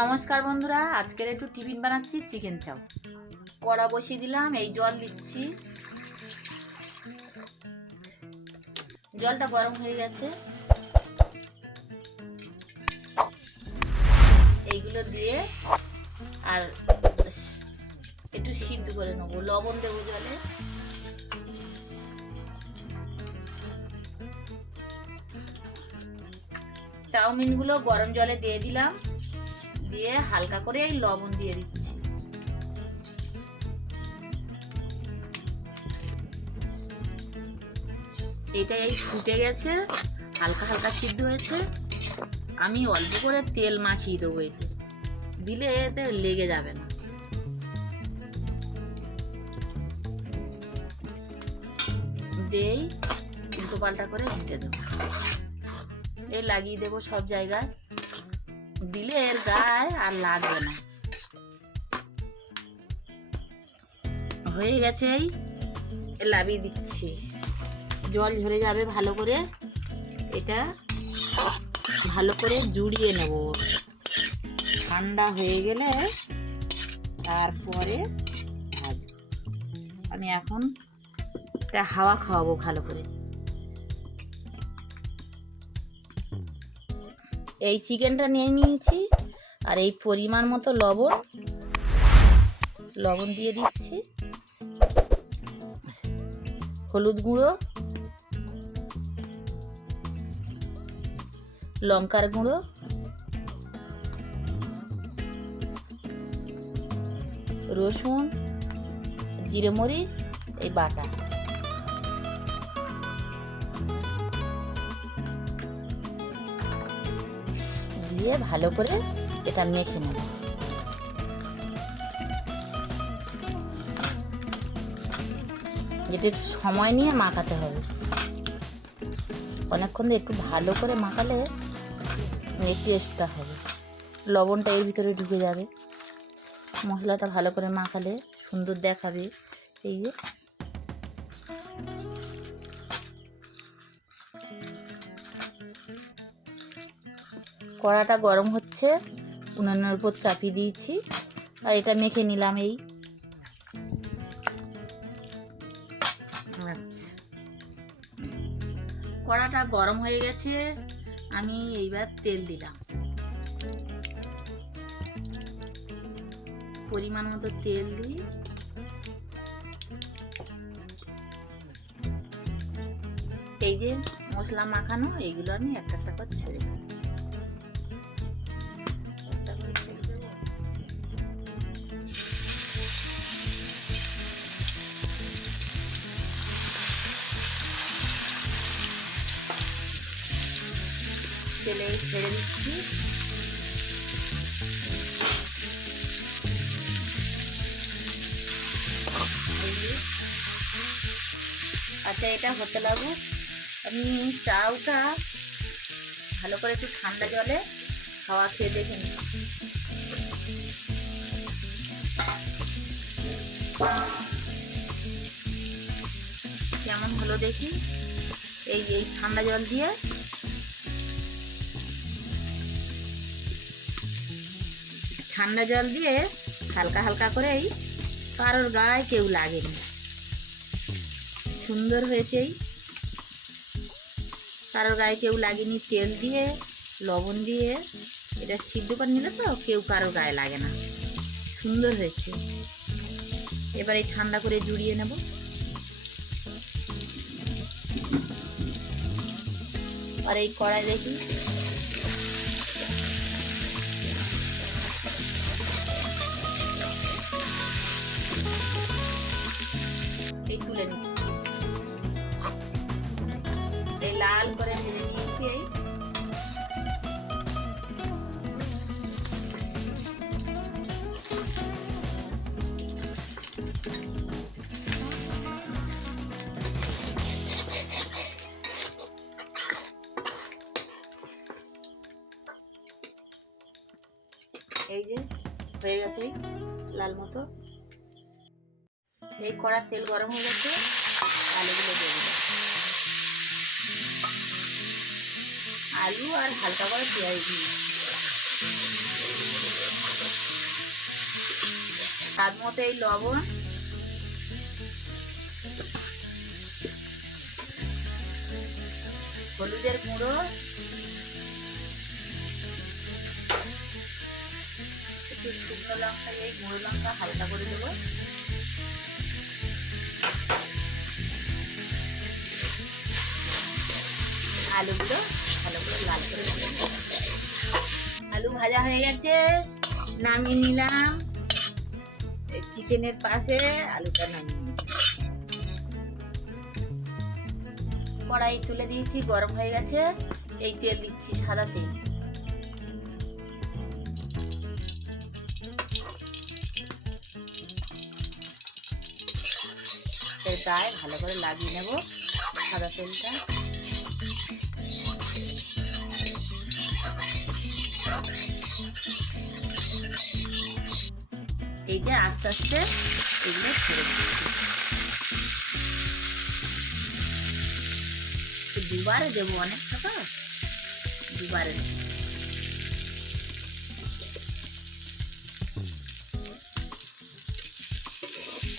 নমস্কার বন্ধুরা, আজকের একটু টিফিন বানাচ্ছি চিকেন চাও। কড়া বসিয়ে দিলাম, এই জল দিচ্ছি। জলটা গরম হয়ে গেছে, এইগুলো দিয়ে আর একটু সিদ্ধ করে নেবো। লবণ দেবো জলে। চাউমিনগুলো গরম জলে দিয়ে দিলাম, দিয়ে হালকা করে এই লবণ দিয়ে দিচ্ছি। এটা এই ফুটে গেছে, হালকা হালকা সিদ্ধ হয়েছে। আমি অল্প করে তেল মাখিয়ে দেবো, এতে দিলে এতে লেগে যাবে না। দেই উল্টো পাল্টা করে ঢেকে দেবো। এ লাগিয়ে দেবো সব জায়গায়, দিলে এর গায়ে আর লাগবে না। হয়ে গেছে, এই লাভিয়ে দিচ্ছি। জল ঝরে যাবে ভালো করে। এটা ভালো করে জুড়িয়ে নেব। ঠান্ডা হয়ে গেলে তারপরে আমি এখন এটা হাওয়া খাওয়াবো ভালো করে। এই চিকেনটা নিয়ে নিয়েছি, আর এই পরিমাণ মতো লবণ দিয়ে দিচ্ছি, হলুদ গুঁড়ো, লঙ্কার গুঁড়ো, রসুন, জিরে মরিচ এই বাটা, দিয়ে ভালো করে এটা মেখে নেব। যেটা একটু সময় নিয়ে মাখাতে হবে। অনেকক্ষণ একটু ভালো করে মাখালে এই টেস্টটা হবে। লবণটা এর ভিতরে ঢুকে যাবে। মশলাটা ভালো করে মাখালে সুন্দর দেখাবে। এই যে কড়াটা গরম হচ্ছে, উনুনের উপর চাপিয়ে দিয়েছি, আর এটা মেখে নিলাম। এই কড়াটা গরম হয়ে গেছে, আমি এইবার তেল দিলাম। পরিমাণ মতো তেল দিই। এই যে মশলা মাখানো, এইগুলো আমি একটা একটা করে ছেড়ে দেবো। তেলে ছেড়ে দিচ্ছি। আচ্ছা, এটা হতে লাগুক। আমি চাউটা ভালো করে একটু ঠান্ডা জলে হাওয়া খেয়ে দেখে নিই। কেমন হলো দেখি। এই ঠান্ডা জল দিয়ে হালকা হালকা করেই, কারোর গায়ে কেউ লাগেনি। সুন্দর হয়েছে। কারোর গায়ে কেউ লাগেনি। তেল দিয়ে লবণ দিয়ে এটা সিদ্ধ করে নিলে তো কেউ কারোর গায়ে লাগে না। সুন্দর হয়েছে। এবার এই ঠান্ডা করে জুড়িয়ে নেব। আর এই কড়াই দেখি এই তুলে নিচ্ছি। এই লাল করে ভেজে নিয়েছি। এই যে হয়ে গেছে লাল মতো। এই কড়ার তেল গরম হয়ে গেছে, আলুগুলো দিয়ে দিলাম। আলু আর হালকা করে পেঁয়াজ দিই। স্বাদ মতো এই লবণ, হলুদের গুঁড়ো, একটু শুকনো লঙ্কা, এই গুঁড়ো লঙ্কা হালকা করে দেবো, আলুগুলো ভালো করে লাল করে ভেজে নেব। আলু ভাজা হয়ে গেছে, নামিয়ে নিলাম। চিকেনের পাশে আলুটা নামিয়ে নিলাম। কড়াই তুলে দিয়েছি, গরম হয়ে গেছে। এই তেল দিচ্ছি, সাদা তেল। এর গায়ে ভালো করে লাগিয়ে নেব সাদা তেলটা। এইটা আস্তে আস্তে এগুলো ছেড়ে দিচ্ছি। দুবারে দেবো, অনেকটা তো, দুবারে দেবো।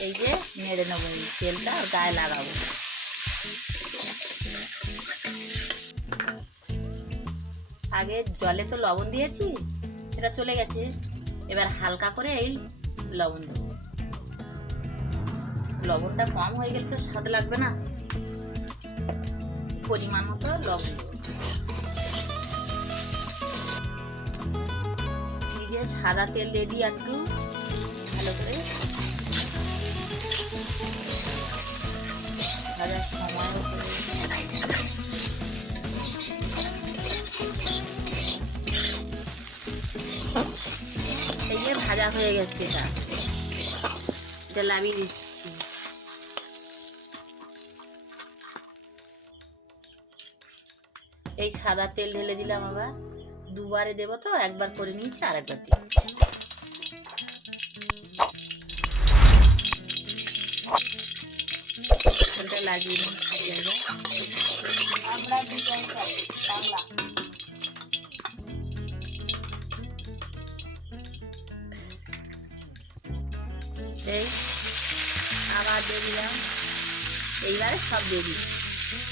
এই যে নেড়ে নেবো, এই তেলটা গায়ে লাগাবো। আগে জলে তো লবণ দিয়েছি, এটা চলে গেছে। এবার হালকা করে এই লবণ দেবো। লবণটা কম হয়ে গেলে তো স্বাদ লাগবে না, পরিমাণ মতো লবণ দেবো। এই যে সাদা তেল রেডি, একটু ভালো করে ভাজার সময় এই যে ভাজা হয়ে গেছে, এটা নামিয়ে দিচ্ছি। এই সাদা তেল ঢেলে দিলাম, আবার দুবারে দেবো তো, একবার করে নিয়েছি, আরেকবার দিচ্ছি। তেলটা লাগিয়ে নিচ্ছি। এই আবার দিয়ে দিলাম। এইবারে সব দিয়ে দিই,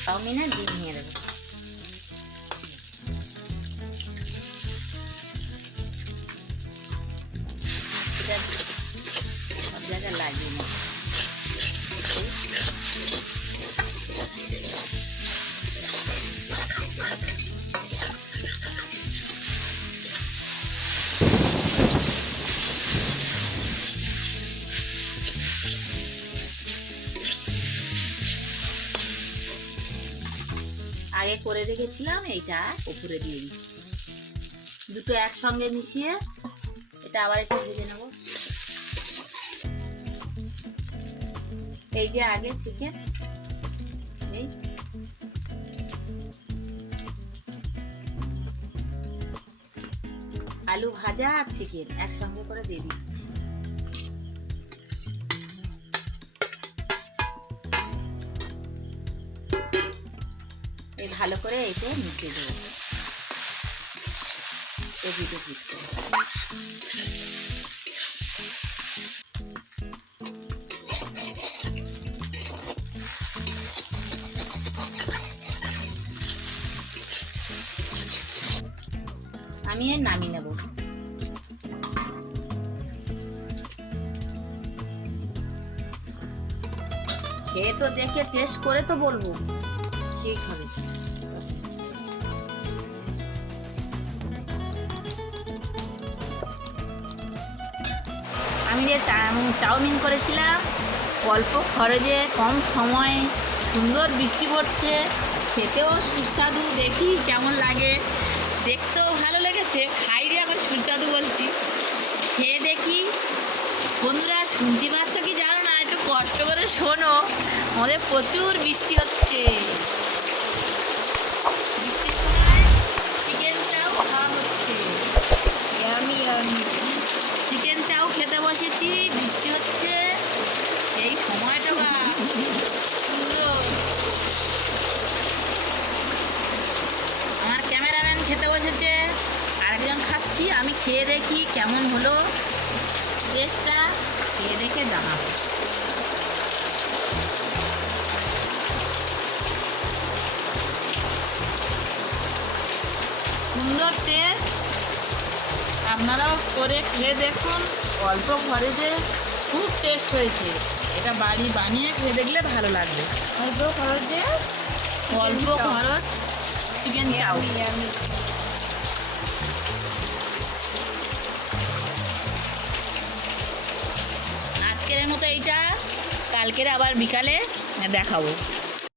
চাউমিনের ডিম নিয়ে দেবো। সব জায়গায় লাগিয়ে নেব। আগে করে রেখেছিলাম, এইটা উপরে দিয়ে দিচ্ছি। দুটো একসঙ্গে মিশিয়ে এটা আবার একটু ভেজে নেব। এই যে আগে চিকেন, এই আলু ভাজা আর চিকেন একসঙ্গে করে দিয়ে দিচ্ছি। এই ভালো করে এতে মিশিয়ে দেবো। এদিকে দিচ্ছি। আমি নামিয়ে নেব। খেয়ে তো দেখে টেস্ট করে তো বলবো ঠিক হবে। আমি যে চাউমিন করেছিলাম, অল্প খরচে কম সময়ে সুন্দর বৃষ্টি পড়ছে, খেতেও সুস্বাদু। দেখি কেমন লাগে, দেখতেও ভালো লেগেছে, খাই রে আবার সুস্বাদু বলছি। খেয়ে দেখি। বন্ধুরা শুনতে পাচ্ছ কি জানো না, একটু কষ্ট করে শোনো। আমাদের প্রচুর বৃষ্টি হচ্ছে, বৃষ্টির সময় চিকেন চাও খাওয়া হচ্ছে। চিকেন চাও খেতে বসেছি, বৃষ্টি হচ্ছে এই সময়টা সুন্দর। আমার ক্যামেরাম্যান খেতে বসেছে, আরেকজন খাচ্ছি। আমি খেয়ে দেখি কেমন হলো। টেস্টটা খেয়ে দেখে জানাবো। সুন্দর টেস্ট, আপনারাও করে খেয়ে দেখুন। অল্প খরচে খুব টেস্ট হয়েছে। এটা বাড়ি বানিয়ে খেয়ে দেখলে ভালো লাগবে। অল্প খরচে অল্প খরচ চিকেন চাউ। আজকের মতো এইটা, কালকের আবার বিকালে দেখাবো।